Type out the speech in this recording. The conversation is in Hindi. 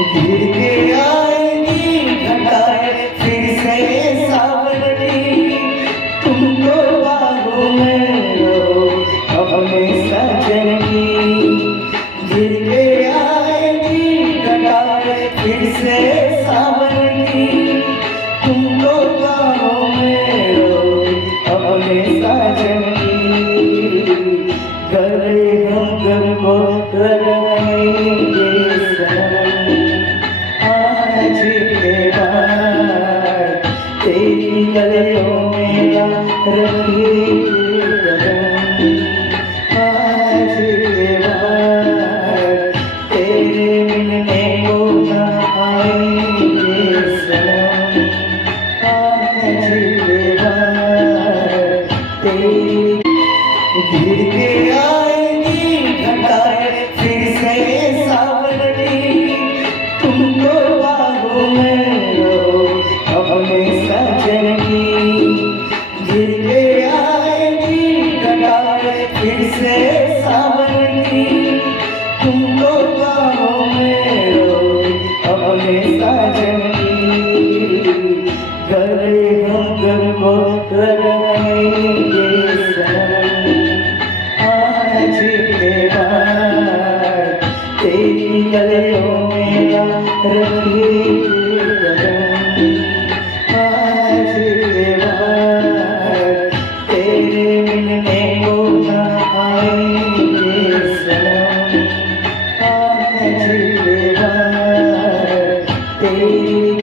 गिर के आएगी घटाए फिर से सावरनी, तुमको बाहों में रहो अपने सजन की। गिर के आएगी घटाए फिर से